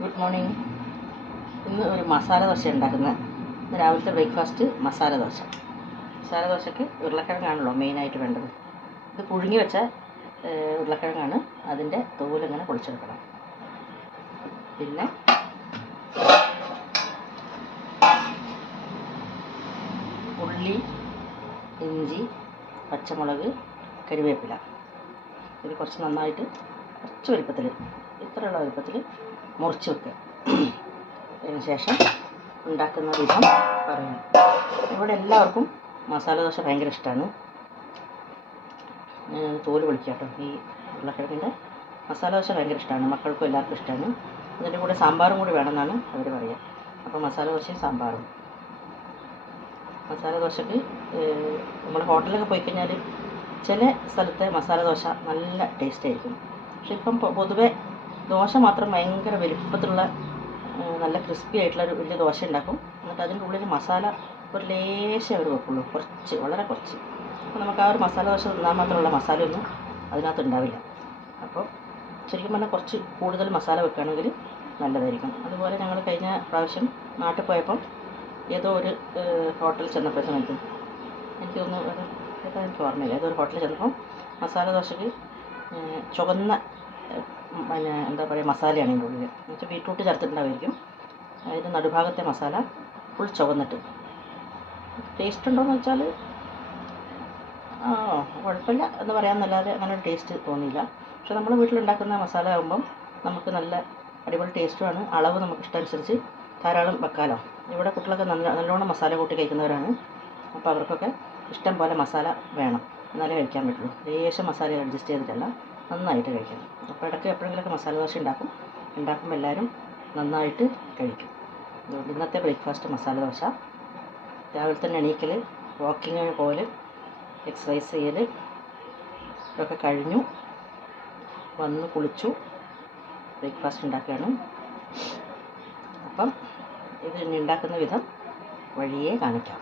Good morning. ഇന്ന് ഒരു മസാല ദോശ ഉണ്ടാക്കുന്നത്. ഇന്ന് രാവിലത്തെ ബ്രേക്ക്ഫാസ്റ്റ് മസാല ദോശ. മസാല ദോശയ്ക്ക് ഉരുളക്കിഴങ്ങാണല്ലോ മെയിനായിട്ട് വേണ്ടത്. ഇത് പുഴുങ്ങി വെച്ച ഉരുളക്കിഴങ്ങാണ്. അതിൻ്റെ തോലിങ്ങനെ പൊളിച്ചെടുക്കണം. പിന്നെ ഉള്ളി, ഇഞ്ചി, പച്ചമുളക്, കരിവേപ്പില ഇത് കുറച്ച് നന്നായിട്ട് കുറച്ച് വലുപ്പത്തിൽ, ഇത്രയുള്ള വലുപ്പത്തിൽ മുറിച്ച് വെക്കുക. അതിന് ശേഷം ഉണ്ടാക്കുന്ന വിധം പറയാം. ഇവിടെ എല്ലാവർക്കും മസാല ദോശ ഭയങ്കര ഇഷ്ടമാണ്. തോല് പൊളിക്കുക കേട്ടോ. ഈ ഉരുളക്കിഴങ്ങിൻ്റെ മസാല ദോശ ഭയങ്കര ഇഷ്ടമാണ്. മക്കൾക്കും എല്ലാവർക്കും ഇഷ്ടമാണ്. അതിൻ്റെ കൂടെ സാമ്പാറും കൂടി വേണമെന്നാണ് അവർ പറയുക. അപ്പോൾ മസാല ദോശയും സാമ്പാറും. മസാല ദോശയ്ക്ക് നമ്മൾ ഹോട്ടലിലൊക്കെ പോയി കഴിഞ്ഞാൽ ചില സ്ഥലത്തെ മസാല ദോശ നല്ല ടേസ്റ്റ് ആയിരിക്കും. പക്ഷെ ഇപ്പം പൊതുവെ ദോശ മാത്രം ഭയങ്കര വലുപ്പത്തിലുള്ള നല്ല ക്രിസ്പി ആയിട്ടുള്ള ഒരു വലിയ ദോശ ഉണ്ടാക്കും. എന്നിട്ട് അതിൻ്റെ ഉള്ളിൽ മസാല ഒരു ലേശം അവർ വെക്കുള്ളൂ, കുറച്ച്, വളരെ കുറച്ച്. അപ്പോൾ നമുക്ക് ആ ഒരു മസാല ദോശ തിന്നാൻ മാത്രമുള്ള മസാലയൊന്നും അതിനകത്ത് ഉണ്ടാവില്ല. അപ്പോൾ ശരിക്കും പറഞ്ഞാൽ കുറച്ച് കൂടുതൽ മസാല വെക്കുകയാണെങ്കിൽ നല്ലതായിരിക്കും. അതുപോലെ ഞങ്ങൾ കഴിഞ്ഞ പ്രാവശ്യം നാട്ടിൽ പോയപ്പം ഏതോ ഒരു ഹോട്ടലിൽ ചെന്നപ്പോൾ സമയത്ത് എനിക്ക് തോന്നുന്നു എനിക്ക് ഓർമ്മയില്ല, ഏതോ ഒരു ഹോട്ടലിൽ ചെന്നപ്പം മസാല ദോശയ്ക്ക് ചുവന്ന പിന്നെ എന്താ പറയുക മസാലയാണ് അതിൻ്റെ ഉള്ളിൽ. എന്നുവെച്ചാൽ ബീട്രൂട്ട് ചേർത്തിട്ടുണ്ടാവുമായിരിക്കും. അതിൻ്റെ നടുഭാഗത്തെ മസാല ഫുൾ ചുവന്നിട്ട്. ടേസ്റ്റ് ഉണ്ടോയെന്ന് വെച്ചാൽ കുഴപ്പമില്ല എന്ന് പറയാമെന്നല്ലാതെ അങ്ങനെ ഒരു ടേസ്റ്റ് തോന്നിയില്ല. പക്ഷെ നമ്മൾ വീട്ടിലുണ്ടാക്കുന്ന മസാല ആകുമ്പം നമുക്ക് നല്ല അടിപൊളി ടേസ്റ്റുമാണ്. അളവ് നമുക്ക് ഇഷ്ടമനുസരിച്ച് ധാരാളം വെക്കാമല്ലോ. ഇവിടെ കുട്ടികളൊക്കെ നല്ലോണം മസാല കൂട്ടി കഴിക്കുന്നവരാണ്. അപ്പോൾ അവർക്കൊക്കെ ഇഷ്ടം പോലെ മസാല വേണം, എന്നാലേ കഴിക്കാൻ പറ്റുള്ളൂ. ലേശം മസാല അഡ്ജസ്റ്റ് ചെയ്തിട്ടല്ല, നന്നായിട്ട് കഴിക്കണം. അപ്പോൾ ഇടയ്ക്ക് എപ്പോഴെങ്കിലുമൊക്കെ മസാല ദോശ ഉണ്ടാക്കുമ്പോൾ എല്ലാവരും നന്നായിട്ട് കഴിക്കും. അതുകൊണ്ട് ഇന്നത്തെ ബ്രേക്ക്ഫാസ്റ്റ് മസാല ദോശ. രാവിലെ തന്നെ എണീക്കൽ, വാക്കിങ് പോലെ, എക്സസൈസ് ചെയ്യൽ ഇതൊക്കെ കഴിഞ്ഞു. വന്ന് കുളിച്ചു, ബ്രേക്ക്ഫാസ്റ്റ് ഉണ്ടാക്കുകയാണ്. അപ്പം ഇത് ഇനി ഉണ്ടാക്കുന്ന വിധം വഴിയേ കാണിക്കാം.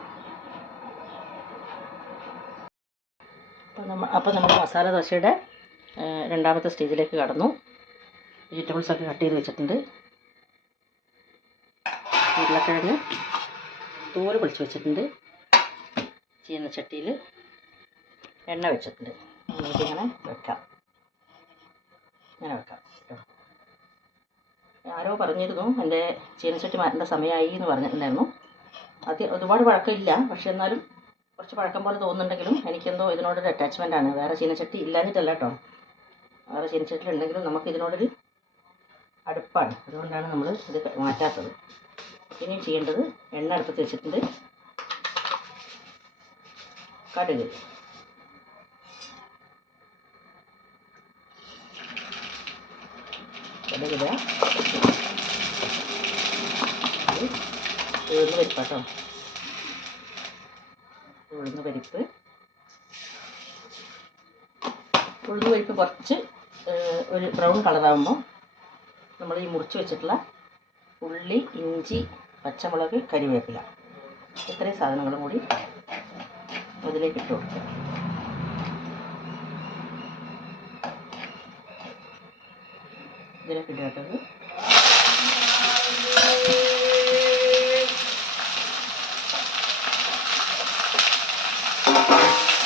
അപ്പോൾ നമ്മൾ മസാല ദോശയുടെ രണ്ടാമത്തെ സ്റ്റേജിലേക്ക് കടന്നു. വെജിറ്റബിൾസൊക്കെ കട്ട് ചെയ്ത് വെച്ചിട്ടുണ്ട്. ഉരുളക്കിഴങ്ങ് തോല് പൊളിച്ച് വെച്ചിട്ടുണ്ട്. ചീനച്ചട്ടിയിൽ എണ്ണ വെച്ചിട്ടുണ്ട്. നമുക്കിങ്ങനെ വെക്കാം, ഇങ്ങനെ വെക്കാം കേട്ടോ. ആരോ പറഞ്ഞിരുന്നു എൻ്റെ ചീനച്ചട്ടി മാറ്റേണ്ട സമയമായി എന്ന് പറഞ്ഞിട്ടുണ്ടായിരുന്നു. ഒരുപാട് പഴക്കമില്ല, പക്ഷെ എന്നാലും കുറച്ച് പഴക്കം പോലെ തോന്നുന്നുണ്ടെങ്കിലും എനിക്കെന്തോ ഇതിനോടൊരു അറ്റാച്ച്മെൻറ്റാണ്. വേറെ ചീനച്ചട്ടി ഇല്ലാഞ്ഞിട്ടല്ല കേട്ടോ. വേറെ ചീനച്ചട്ടി ഉണ്ടെങ്കിലും നമുക്ക് ഇതിനോടൊരു അടുപ്പാണ്. അതുകൊണ്ടാണ് നമ്മൾ ഇത് മാറ്റാത്തത്. ഇനിയും ചെയ്യേണ്ടത്, എണ്ണ അടുപ്പത്ത് വെച്ചിട്ടുണ്ട്. കടുക്, കടുകിടുക. ഉഴുന്ന് പരിപ്പാട്ടോ, ഉഴുന്ന് പരിപ്പ് കുറച്ച് ഒരു ബ്രൗൺ കളറാകുമ്പോൾ നമ്മൾ ഈ മുറിച്ച് വെച്ചിട്ടുള്ള ഉള്ളി, ഇഞ്ചി, പച്ചമുളക്, കരിവേപ്പില ഇത്രയും സാധനങ്ങളും കൂടി അതിലേക്ക് ഇട്ട് കൊടുക്കുക. ഇതിലേക്ക് ഇടേണ്ടത്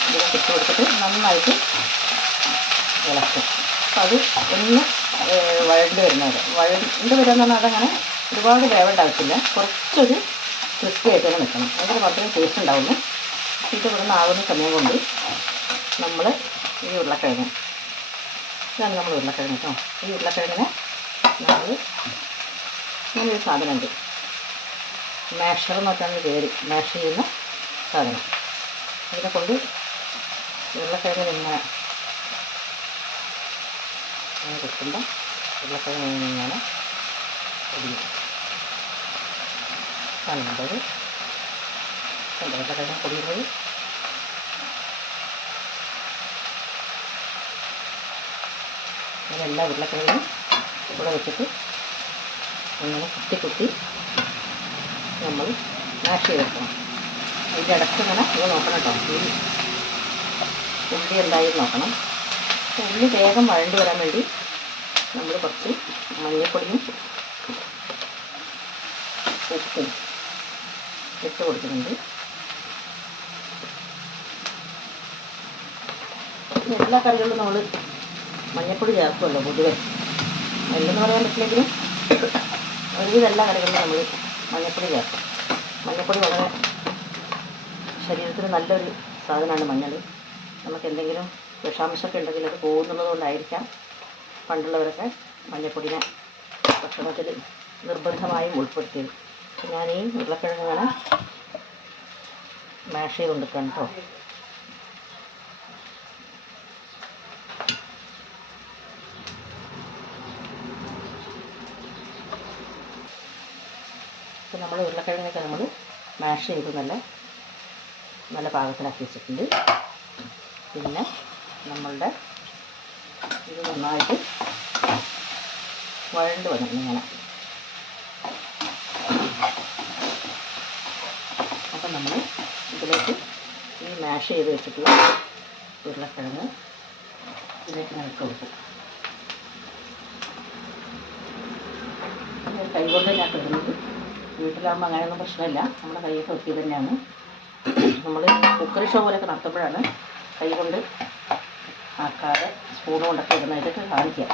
ഇതിലേക്ക് ഇട്ട് കൊടുത്തിട്ട് നന്നായിട്ട് ഇളക്കും. അപ്പോൾ അത് ഒന്ന് വഴണ്ട് വരുന്നത്. വഴണ്ട് വരുന്ന പറഞ്ഞാൽ അതങ്ങനെ ഒരുപാട് വേവേണ്ട ആവശ്യമില്ല. കുറച്ചൊരു ക്രിസ്പി ആയിട്ട് തന്നെ നിൽക്കണം. അതിന് മാത്രമേ ടേസ്റ്റ് ഉണ്ടാവുള്ളൂ. ഇത് ഇവിടുന്ന് ആവുന്ന സമയം കൊണ്ട് നമ്മൾ ഈ ഉരുളക്കിഴങ്ങ്, ഇതാണ് നമ്മൾ ഉരുളക്കിഴങ്ങ് കേട്ടോ. ഈ ഉരുളക്കിഴങ്ങിനെ നമ്മൾ ഇങ്ങനൊരു സാധനമുണ്ട്, മാഷർ എന്ന് പറഞ്ഞാൽ പേര്, മാഷ് ചെയ്യുന്ന സാധനം. ഇതിനെ കൊണ്ട് ഉരുളക്കിഴങ്ങിന് ഇങ്ങനെ വെക്കുമ്പോൾ ഉരുളക്കിഴങ്ങ് ഇങ്ങനെ ഒടിയും. കാണുന്നുണ്ടത് ഉരുളക്കിഴങ്ങ് പൊടിയുന്നത്. അങ്ങനെ എല്ലാ ഉരുളക്കിഴങ്ങും ഇവിടെ വെച്ചിട്ട് അങ്ങനെ കുത്തി നമ്മൾ മാഷ് ചെയ്തെടുക്കണം. അതിൻ്റെ ഇടയ്ക്ക് ഇങ്ങനെ നമ്മൾ നോക്കണം കേട്ടോ. ഈ ഉള്ളി എന്തായാലും നോക്കണം. ഉള്ളി വേഗം വഴണ്ടി വരാൻ വേണ്ടി നമ്മൾ കുറച്ച് മഞ്ഞൾപ്പൊടിയും ഇട്ട് കൊടുക്കുന്നുണ്ട്. എല്ലാ കറികളിലും നമ്മൾ മഞ്ഞൾപ്പൊടി ചേർക്കുമല്ലോ പൊതുവെ. എല്ലെന്ന് പറയാൻ പറ്റില്ലെങ്കിലും ഒരുവിധ എല്ലാ കറികളിലും നമ്മൾ മഞ്ഞൾപ്പൊടി ചേർക്കും. മഞ്ഞൾപ്പൊടി വളരെ ശരീരത്തിന് നല്ലൊരു സാധനമാണ് മഞ്ഞൾ. നമുക്ക് എന്തെങ്കിലും വിഷാംശമൊക്കെ ഉണ്ടെങ്കിൽ അത് പോകുന്നുള്ളത് കൊണ്ടായിരിക്കാം പണ്ടുള്ളവരൊക്കെ മഞ്ഞൾപ്പൊടിനെ ഭക്ഷണത്തിൽ നിർബന്ധമായും ഉൾപ്പെടുത്തിയത്. ഞാൻ ഈ ഉരുളക്കിഴങ്ങ് ഇങ്ങനെ മാഷ് ചെയ്ത് കൊണ്ടിരിക്കണം കേട്ടോ. ഇപ്പം നമ്മൾ ഉരുളക്കിഴങ്ങൊക്കെ നമ്മൾ മാഷ് ചെയ്ത് നല്ല പാകത്തിലാക്കി വെച്ചിട്ടുണ്ട്. പിന്നെ നമ്മളുടെ ഇത് നന്നായിട്ട് വഴണ്ട് വന്നിട്ടുണ്ട് ഇങ്ങനെ. അപ്പം നമ്മൾ ഇതിലേക്ക് ഈ മാഷ് ചെയ്ത് വെച്ചിട്ടുള്ള ഉരുളക്കിഴങ്ങ് ഇതിലേക്ക് ഞാൻ ഇട്ട് കൊടുക്കും. കൈ കൊണ്ട് ഞാൻ ഇടുന്നത്. വീട്ടിലാകുമ്പോൾ അങ്ങനെയൊന്നും പ്രശ്നമില്ല, നമ്മുടെ കൈയൊക്കെ വൃത്തി തന്നെയാണ്. നമ്മൾ കുക്കറി ഷോ പോലെയൊക്കെ നടത്തുമ്പോഴാണ് കൈ കൊണ്ട് ആക്കാതെ സ്പൂൺ കൊണ്ടൊക്കെ ഇടുന്നതായിട്ടൊക്കെ കാണിക്കുക.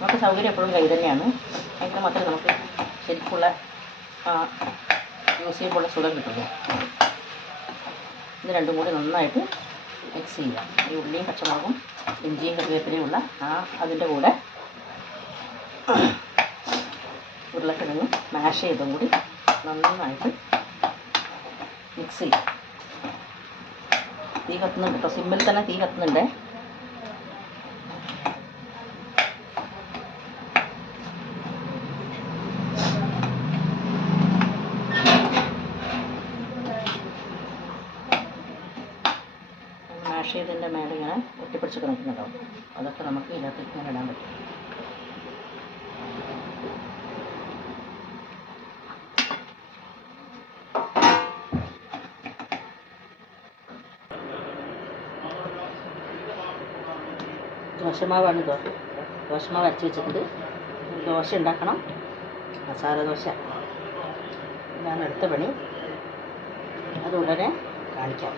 നമുക്ക് സൗകര്യം എപ്പോഴും കൈ തന്നെയാണ്. എങ്കിൽ മാത്രമേ നമുക്ക് ശരിക്കുള്ള യൂസ് ചെയ്യുമ്പോഴുള്ള സുഖം കിട്ടുള്ളൂ. ഇത് രണ്ടും കൂടി നന്നായിട്ട് മിക്സ് ചെയ്യുക. ഈ ഉള്ളിയും പച്ചമുളകും ഇഞ്ചിയും കറിവേപ്പിലയുമുള്ള അതിൻ്റെ കൂടെ ഉരുളക്കിഴങ്ങും മാഷ് ചെയ്തും കൂടി നന്നായിട്ട് മിക്സ് ചെയ്യും. തീ കത്തുന്നുണ്ട് കേട്ടോ, സിമ്മിൽ തന്നെ തീ കത്തുന്നുണ്ട്. മാഷ് ചെയ്തതിൻ്റെ മേലെ ഇങ്ങനെ ഒട്ടിപ്പിടിച്ചൊക്കെ നിൽക്കുന്നുണ്ടാവും. അതൊക്കെ നമുക്ക് ഇതിനകത്തേക്ക് ഇങ്ങനെ ഇടാൻ പറ്റും. ദോശമാവാണ്. ദോശമാവ് അരച്ച് വെച്ചിട്ടുണ്ട്. ദോശ ഉണ്ടാക്കണം, മസാല ദോശ. ഇതാണ് അടുത്ത പണി. അത് ഉടനെ കാണിക്കാം.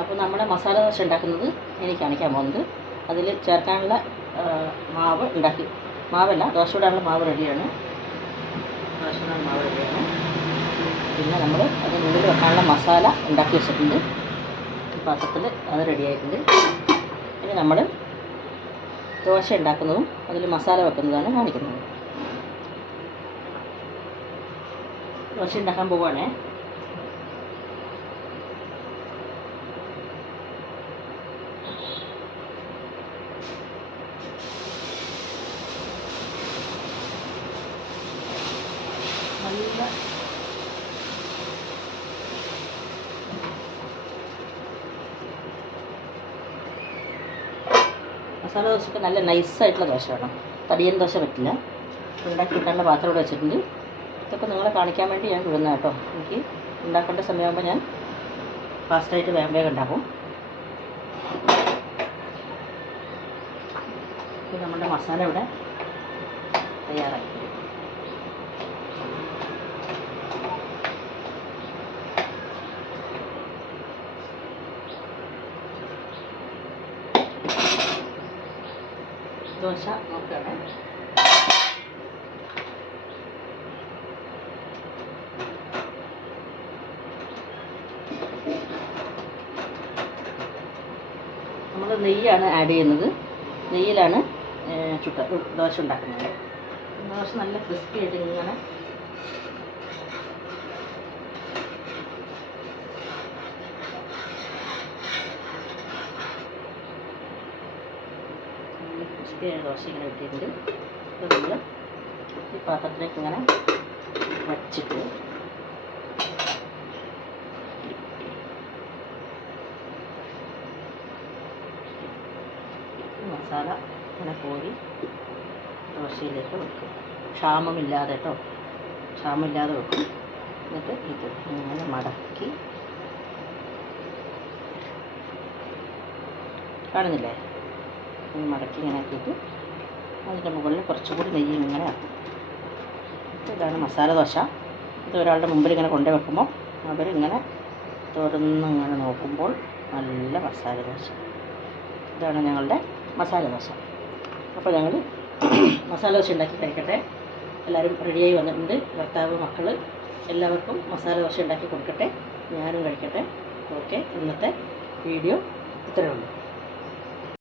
അപ്പോൾ നമ്മുടെ മസാല ദോശ ഉണ്ടാക്കുന്നത് എനിക്ക് കാണിക്കാൻ പോകുന്നത്. അതിൽ ചേർക്കാനുള്ള ദോശ ഇടാനുള്ള മാവ് റെഡിയാണ്. പിന്നെ നമ്മൾ അതിനുള്ളിൽ വെക്കാനുള്ള മസാല ഉണ്ടാക്കി വെച്ചിട്ടുണ്ട്. പാത്രത്തിൽ അത് റെഡിയായിട്ടുണ്ട്. ഇനി നമ്മൾ ദോശ ഉണ്ടാക്കുന്നതും അതിൽ മസാല വെക്കുന്നതാണ് കാണിക്കുന്നത്. ദോശ ഉണ്ടാക്കാൻ പോവുകയാണേ. നല്ല മസാല ദോശയ്ക്ക് നല്ല നൈസായിട്ടുള്ള ദോശ വേണം. തടിയൻ ദോശ പറ്റില്ല. ഉണ്ടാക്കി കിട്ടാനുള്ള പാത്രം ഇവിടെ വെച്ചിട്ടുണ്ട്. ഇതൊക്കെ നിങ്ങളെ കാണിക്കാൻ വേണ്ടി ഞാൻ ഇടുന്ന കേട്ടോ. എനിക്ക് ഉണ്ടാക്കേണ്ട സമയമാകുമ്പോൾ ഞാൻ ഫാസ്റ്റായിട്ട് വേഗം ഉണ്ടാക്കും. ഇപ്പോൾ നമ്മുടെ മസാല ഇവിടെ തയ്യാറായി. ദോശ നോക്കുകയാണ്. നമ്മൾ നെയ്യാണ് ആഡ് ചെയ്യുന്നത്. നെയ്യിലാണ് ദോശ ഉണ്ടാക്കുന്നത്. ദോശ നല്ല ക്രിസ്പി ആയിട്ട് ഇങ്ങനെ ദോശ ഇങ്ങനെ ഇട്ടിട്ടുണ്ട്. അപ്പോൾ നമ്മൾ ഈ പാത്രത്തിലേക്ക് ഇങ്ങനെ വച്ചിട്ട് മസാല ഇങ്ങനെ കോരി ദോശയിലേക്ക് വെക്കും. ക്ഷാമമില്ലാതെ വെക്കും. എന്നിട്ട് ഇത് ഇങ്ങനെ മടക്കി കാണുന്നില്ലേ? മടക്കി ഇങ്ങനെ ആക്കിയിട്ട് അതിൻ്റെ മുകളിൽ കുറച്ചുകൂടി നെയ്യ് ഇങ്ങനെ ആക്കും. ഇതാണ് മസാല ദോശ. ഇത് ഒരാളുടെ മുമ്പിൽ ഇങ്ങനെ കൊണ്ടുപോയി വെക്കുമ്പോൾ അവരിങ്ങനെ തുറന്നിങ്ങനെ നോക്കുമ്പോൾ നല്ല മസാല ദോശ. ഇതാണ് ഞങ്ങളുടെ മസാല ദോശ. അപ്പോൾ ഞങ്ങൾ മസാല ദോശ ഉണ്ടാക്കി കഴിക്കട്ടെ. എല്ലാവരും റെഡിയായി വന്നിട്ടുണ്ട്. ഭർത്താവ്, മക്കൾ എല്ലാവർക്കും മസാല ദോശ ഉണ്ടാക്കി കൊടുക്കട്ടെ. ഞാനും കഴിക്കട്ടെ. ഓക്കെ, ഇന്നത്തെ വീഡിയോ ഇത്രയേ ഉള്ളൂ.